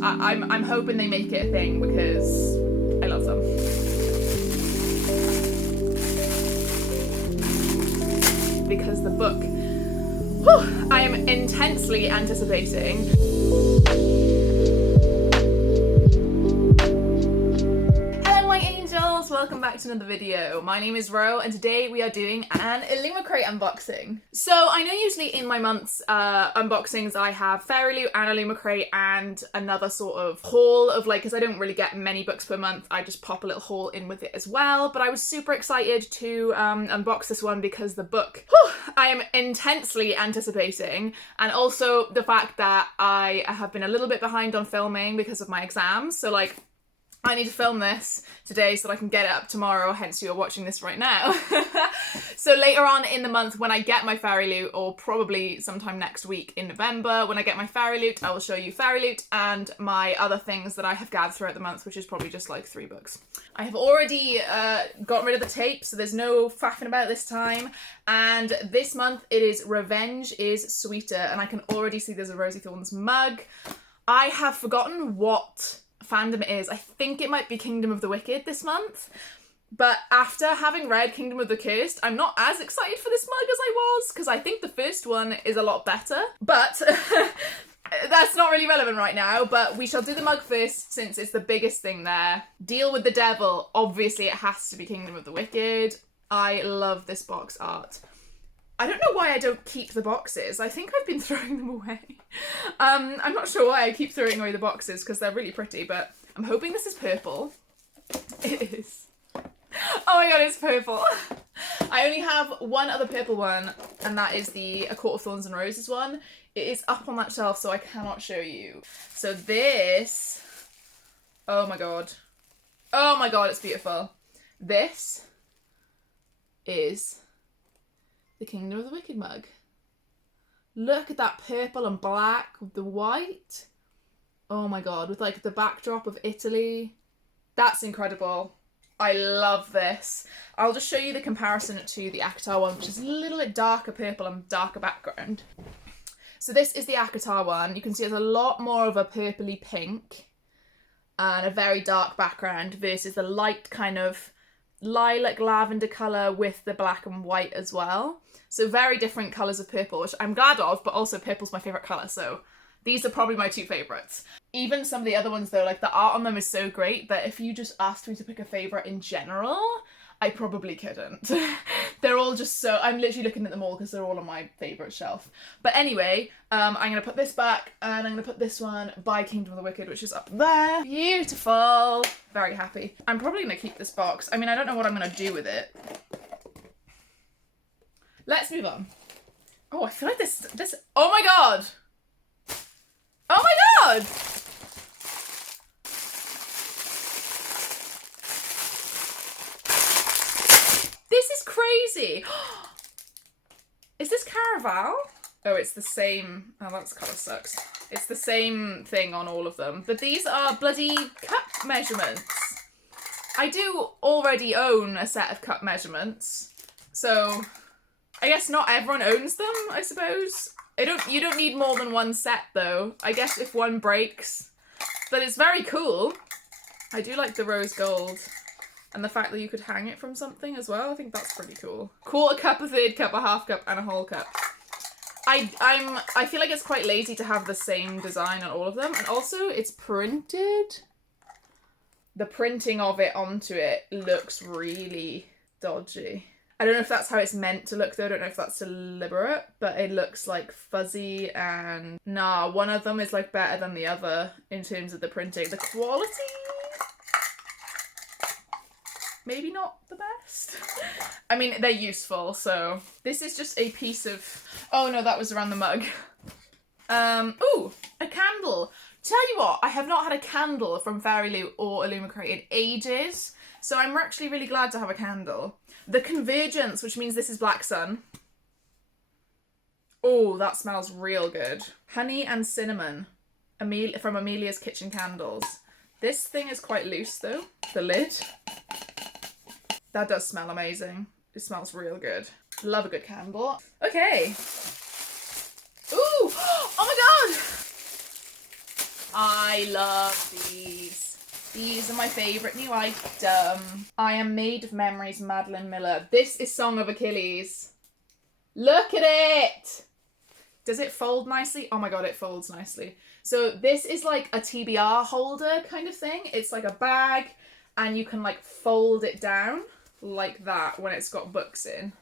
I'm hoping they make it a thing because I love them. Because the book, I am intensely anticipating. Welcome back to another video. My name is Ro and today we are doing an Illumicrate unboxing. So I know usually in my month's unboxings I have Fairy Loot and Illumicrate and another sort of haul of like, because I don't really get many books per month, I just pop a little haul in with it as well. But I was super excited to unbox this one because the book, I am intensely anticipating, and also the fact that I have been a little bit behind on filming because of my exams. So like, I need to film this today so that I can get it up tomorrow, hence you're watching this right now. So later on in the month when I get my Fairy Loot, or probably sometime next week in November when I get my Fairy Loot, I will show you Fairy Loot and my other things that I have gathered throughout the month, which is probably just like 3 books. I have already got rid of the tape, so there's no faffing about this time. And this month it is Revenge is Sweeter, and I can already see there's a Rosie Thorns mug. I have forgotten what fandom it is. I think it might be Kingdom of the Wicked this month, but after having read Kingdom of the Cursed, I'm not as excited for this mug as I was, because I think the first one is a lot better, but that's not really relevant right now. But we shall do the mug first since it's the biggest thing there. Deal with the Devil, obviously it has to be Kingdom of the Wicked. I love this box art. I don't know why I don't keep the boxes. I think I've been throwing them away. I'm not sure why I keep throwing away the boxes because they're really pretty, but I'm hoping this is purple. It is. Oh my god, it's purple. I only have one other purple one, and that is the A Court of Thorns and Roses one. It is up on that shelf, so I cannot show you. So this, oh my god. Oh my god, it's beautiful. This is the Kingdom of the Wicked mug. Look at that purple and black with the white. Oh my god, with like the backdrop of Italy. That's incredible. I love this. I'll just show you the comparison to the ACOTAR one, which is a little bit darker purple and darker background. So this is the ACOTAR one. You can see it's a lot more of a purpley pink and a very dark background versus the light kind of lilac lavender colour with the black and white as well. So very different colours of purple, which I'm glad of, but also purple's my favourite colour, so these are probably my 2 favourites. Even some of the other ones though, like the art on them is so great that if you just asked me to pick a favourite in general, I probably couldn't. They're all just so, I'm literally looking at them all because they're all on my favourite shelf. But anyway, I'm going to put this back and I'm going to put this one by Kingdom of the Wicked, which is up there. Beautiful. Very happy. I'm probably going to keep this box. I mean, I don't know what I'm going to do with it. Let's move on. Oh, I feel like this, oh my god! Oh my god! This is crazy! Is this Caraval? Oh, it's the same, oh that kind of sucks. It's the same thing on all of them, but these are bloody cup measurements. I do already own a set of cup measurements, so I guess not everyone owns them, I suppose. You don't need more than one set though. I guess if one breaks. But it's very cool. I do like the rose gold. And the fact that you could hang it from something as well. I think that's pretty cool. Quarter cup, a third cup, a half cup, and a whole cup. I feel like it's quite lazy to have the same design on all of them. And also it's printed. The printing of it onto it looks really dodgy. I don't know if that's how it's meant to look though, I don't know if that's deliberate, but it looks like fuzzy and nah, one of them is like better than the other in terms of the printing. The quality, maybe not the best. I mean, they're useful, so this is just a piece of, oh no, that was around the mug. Ooh, a candle. Tell you what, I have not had a candle from Fairy Loot or Illumicrate in ages, so I'm actually really glad to have a candle. The Convergence, which means this is Black Sun. Oh, that smells real good. Honey and Cinnamon from Amelia's Kitchen Candles. This thing is quite loose though, the lid. That does smell amazing. It smells real good. Love a good candle. Okay. Ooh! Oh my god! I I love these. These are my favourite new item. I Am Made of Memories, Madeline Miller. This is Song of Achilles. Look at it! Does it fold nicely? Oh my god, it folds nicely. So this is like a TBR holder kind of thing. It's like a bag and you can like fold it down like that when it's got books in.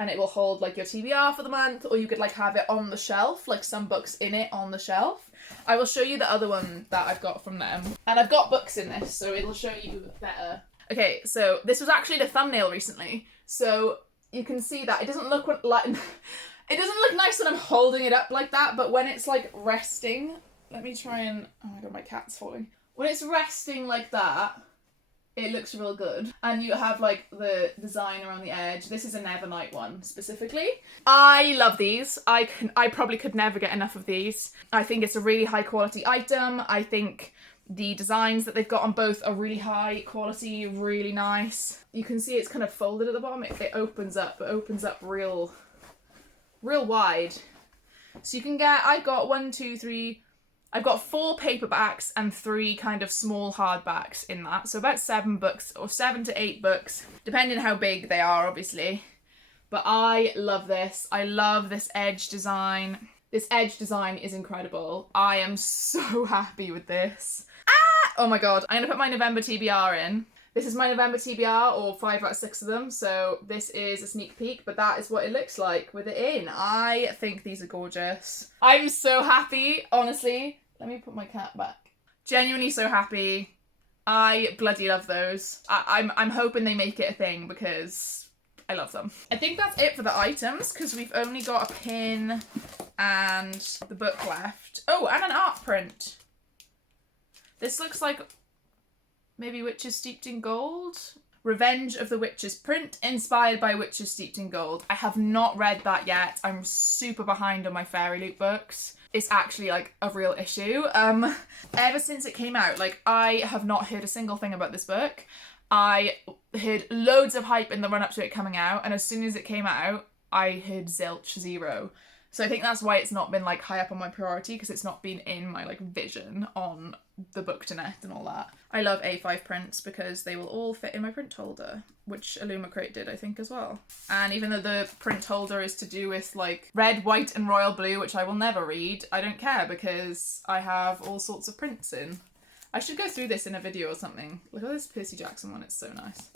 And it will hold like your TBR for the month, or you could like have it on the shelf, like some books in it on the shelf. I will show you the other one that I've got from them. And I've got books in this, so it'll show you better. Okay, so this was actually the thumbnail recently. So you can see that it doesn't look like... It doesn't look nice when I'm holding it up like that, but when it's like resting... Let me try and... Oh my god, my cat's falling. When it's resting like that, it looks real good. And you have like the design around the edge. This is a Nevernight one specifically. I love these. I probably could never get enough of these. I think it's a really high quality item. I think the designs that they've got on both are really high quality, really nice. You can see it's kind of folded at the bottom. It opens up. It opens up real wide. So you can get, I've got 4 paperbacks and 3 kind of small hardbacks in that. So about 7 books, or 7 to 8 books, depending how big they are, obviously. But I love this. I love this edge design. This edge design is incredible. I am so happy with this. Ah! Oh my god. I'm gonna put my November TBR in. This is my November TBR, or 5 out of 6 of them, so this is a sneak peek, but that is what it looks like with it in. I think these are gorgeous. I'm so happy, honestly. Let me put my cat back. Genuinely so happy. I bloody love those. I'm hoping they make it a thing because I love them. I think that's it for the items, because we've only got a pin and the book left. Oh, and an art print. This looks like... maybe Witches Steeped in Gold? Revenge of the Witches print, inspired by Witches Steeped in Gold. I have not read that yet. I'm super behind on my Fairy Loot books. It's actually like a real issue. Ever since it came out, like I have not heard a single thing about this book. I heard loads of hype in the run up to it coming out, and as soon as it came out, I heard zilch, zero. So I think that's why it's not been like high up on my priority, because it's not been in my like vision on the book to net and all that. I love A5 prints because they will all fit in my print holder, which Illumicrate did, I think, as well. And even though the print holder is to do with like red, white and royal blue, which I will never read, I don't care because I have all sorts of prints in. I should go through this in a video or something. Look at this Percy Jackson one, it's so nice.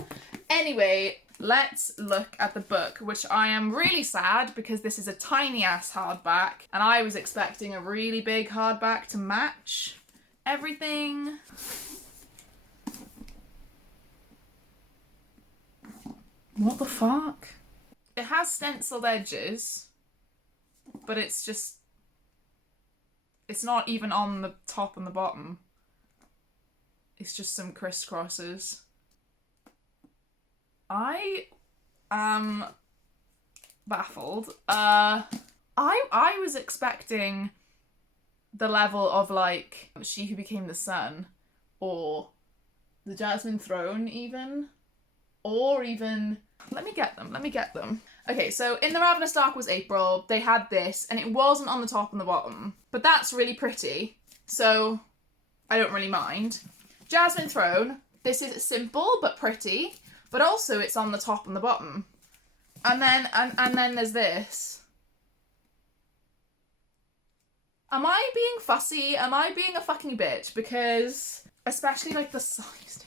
Anyway, let's look at the book, which I am really sad because this is a tiny ass hardback and I was expecting a really big hardback to match everything. What the fuck? It has stenciled edges, but it's just... it's not even on the top and the bottom. It's just some crisscrosses. I am baffled. I was expecting the level of like She Who Became the Sun, or The Jasmine Throne even, or even... let me get them. Okay, so In the Ravenous Dark was April. They had this, and it wasn't on the top and the bottom, but that's really pretty, so I don't really mind. Jasmine Throne, this is simple but pretty, but also it's on the top and the bottom. And then there's this. Am I being fussy? Am I being a fucking bitch? Because especially like the size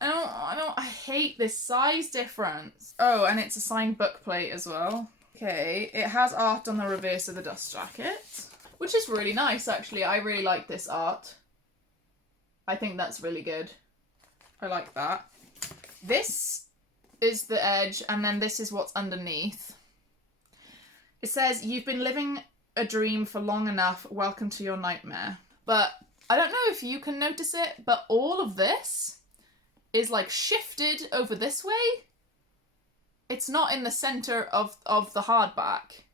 difference. I hate this size difference. Oh, and it's a signed book plate as well. Okay, it has art on the reverse of the dust jacket, which is really nice actually. I really like this art. I think that's really good. I like that. This is the edge, and then this is what's underneath. It says, "You've been living a dream for long enough. Welcome to your nightmare." But I don't know if you can notice it, but all of this is like shifted over this way. It's not in the center of the hardback.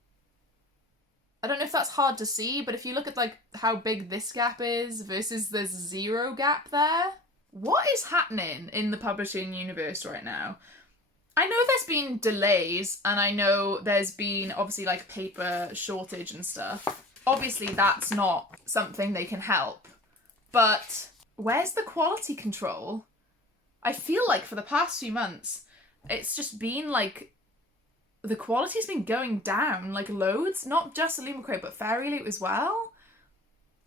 I don't know if that's hard to see, but if you look at like how big this gap is versus the 0 gap there, what is happening in the publishing universe right now? I know there's been delays, and I know there's been obviously like paper shortage and stuff, obviously that's not something they can help, but where's the quality control? I feel like for the past few months, it's just been like, the quality's been going down like loads, not just Illumicrate, but Fairy Loot as well.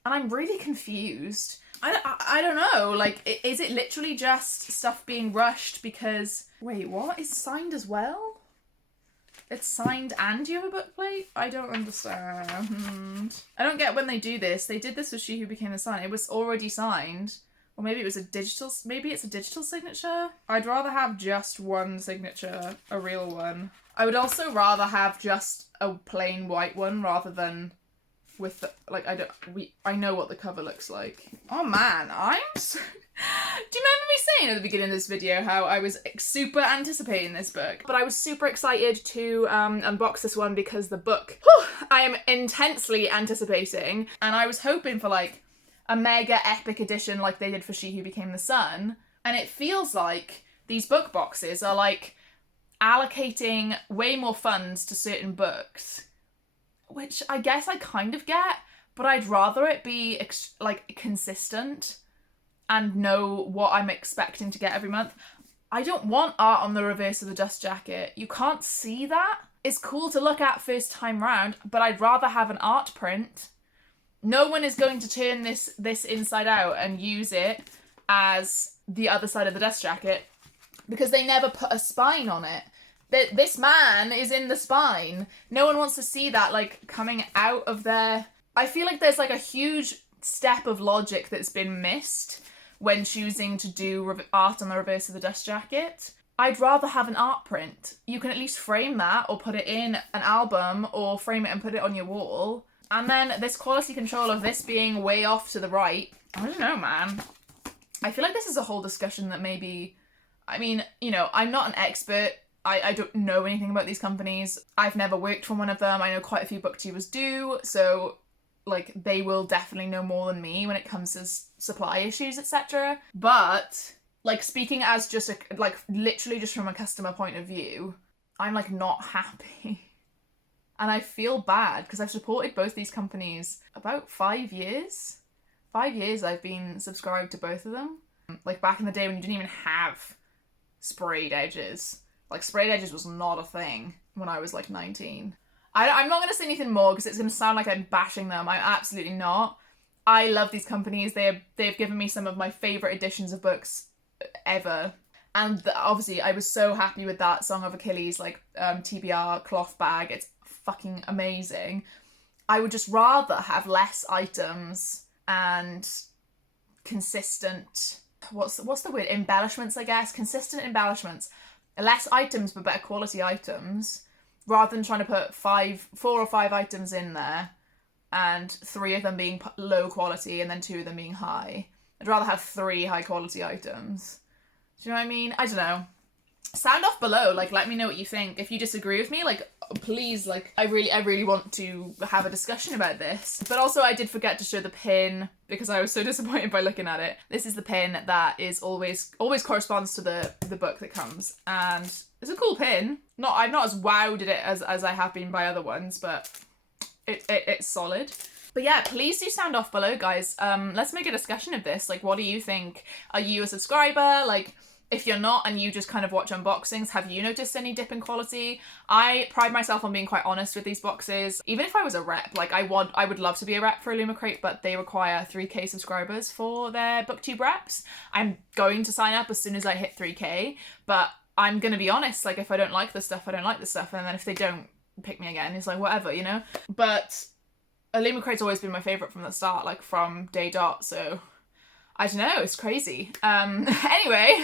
And I'm really confused. I don't know, like, is it literally just stuff being rushed because... Wait, what? It's signed as well? It's signed and you have a book plate? I don't understand. I don't get when they do this. They did this with She Who Became the Sun. It was already signed. Or maybe it was a digital... Maybe it's a digital signature? I'd rather have just one signature, a real one. I would also rather have just a plain white one rather than with the, like, I know what the cover looks like. Oh man, I'm so... Do you remember me saying at the beginning of this video how I was super anticipating this book? But I was super excited to unbox this one because the book, I am intensely anticipating. And I was hoping for like a mega epic edition like they did for She Who Became the Sun. And it feels like these book boxes are like allocating way more funds to certain books, which I guess I kind of get, but I'd rather it be like consistent and know what I'm expecting to get every month. I don't want art on the reverse of the dust jacket. You can't see that. It's cool to look at first time round, but I'd rather have an art print. No one is going to turn this inside out and use it as the other side of the dust jacket because they never put a spine on it. This man is in the spine. No one wants to see that like coming out of their... I feel like there's like a huge step of logic that's been missed when choosing to do art on the reverse of the dust jacket. I'd rather have an art print. You can at least frame that or put it in an album or frame it and put it on your wall. And then this quality control of this being way off to the right. I don't know, man. I feel like this is a whole discussion that maybe... I mean, you know, I'm not an expert. I don't know anything about these companies. I've never worked for one of them. I know quite a few booktubers do, so... like, they will definitely know more than me when it comes to supply issues, etc. But, like, speaking as just, like, literally just from a customer point of view, I'm, like, not happy. And I feel bad, because I've supported both these companies about 5 years. 5 years I've been subscribed to both of them. Like, back in the day when you didn't even have sprayed edges. Like, sprayed edges was not a thing when I was, like, 19. I'm not going to say anything more because it's going to sound like I'm bashing them. I'm absolutely not. I love these companies. They've given me some of my favourite editions of books ever. And obviously I was so happy with that Song of Achilles, like TBR cloth bag. It's fucking amazing. I would just rather have less items and consistent... What's the word? Embellishments, I guess. Consistent embellishments. Less items but better quality items. Rather than trying to put 4 or 5 items in there and 3 of them being low quality and then 2 of them being high. I'd rather have 3 high quality items. Do you know what I mean? I don't know. Sound off below, like, let me know what you think. If you disagree with me, like, please, like, I really want to have a discussion about this. But also I did forget to show the pin because I was so disappointed by looking at it. This is the pin that is always corresponds to the book that comes. And it's a cool pin. I'm not as wowed at it as I have been by other ones, but it's solid. But yeah, please do sound off below, guys. Let's make a discussion of this. Like, what do you think? Are you a subscriber? Like, if you're not and you just kind of watch unboxings, have you noticed any dip in quality? I pride myself on being quite honest with these boxes. Even if I was a rep, like I would love to be a rep for Illumicrate, but they require 3k subscribers for their booktube reps. I'm going to sign up as soon as I hit 3k, but I'm going to be honest, like if I don't like this stuff, I don't like this stuff. And then if they don't pick me again, it's like whatever, you know? But Illumicrate's always been my favourite from the start, like from day dot, so... I don't know, it's crazy. Anyway,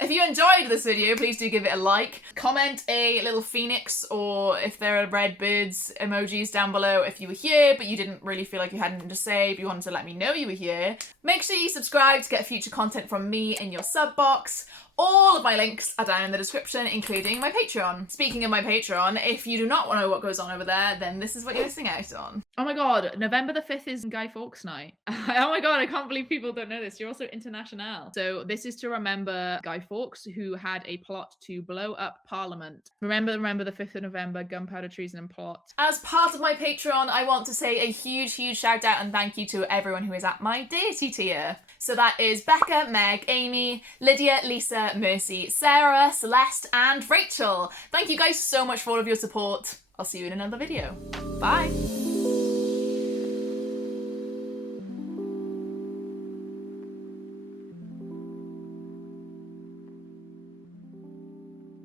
if you enjoyed this video, please do give it a like. Comment a little phoenix or if there are red birds emojis down below if you were here, but you didn't really feel like you had anything to say, but you wanted to let me know you were here. Make sure you subscribe to get future content from me in your sub box. All of my links are down in the description, including my Patreon. Speaking of my Patreon, if you do not want to know what goes on over there, then this is what you're missing out on. Oh my god, November the 5th is Guy Fawkes night. Oh my god, I can't believe people don't know this. You're also international. So this is to remember Guy Fawkes, who had a plot to blow up Parliament. Remember the 5th of November, gunpowder treason and plot. As part of my Patreon, I want to say a huge shout out and thank you to everyone who is at my deity tier. So that is Becca, Meg, Amy, Lydia, Lisa, Mercy, Sarah, Celeste, and Rachel. Thank you guys so much for all of your support. I'll see you in another video. Bye.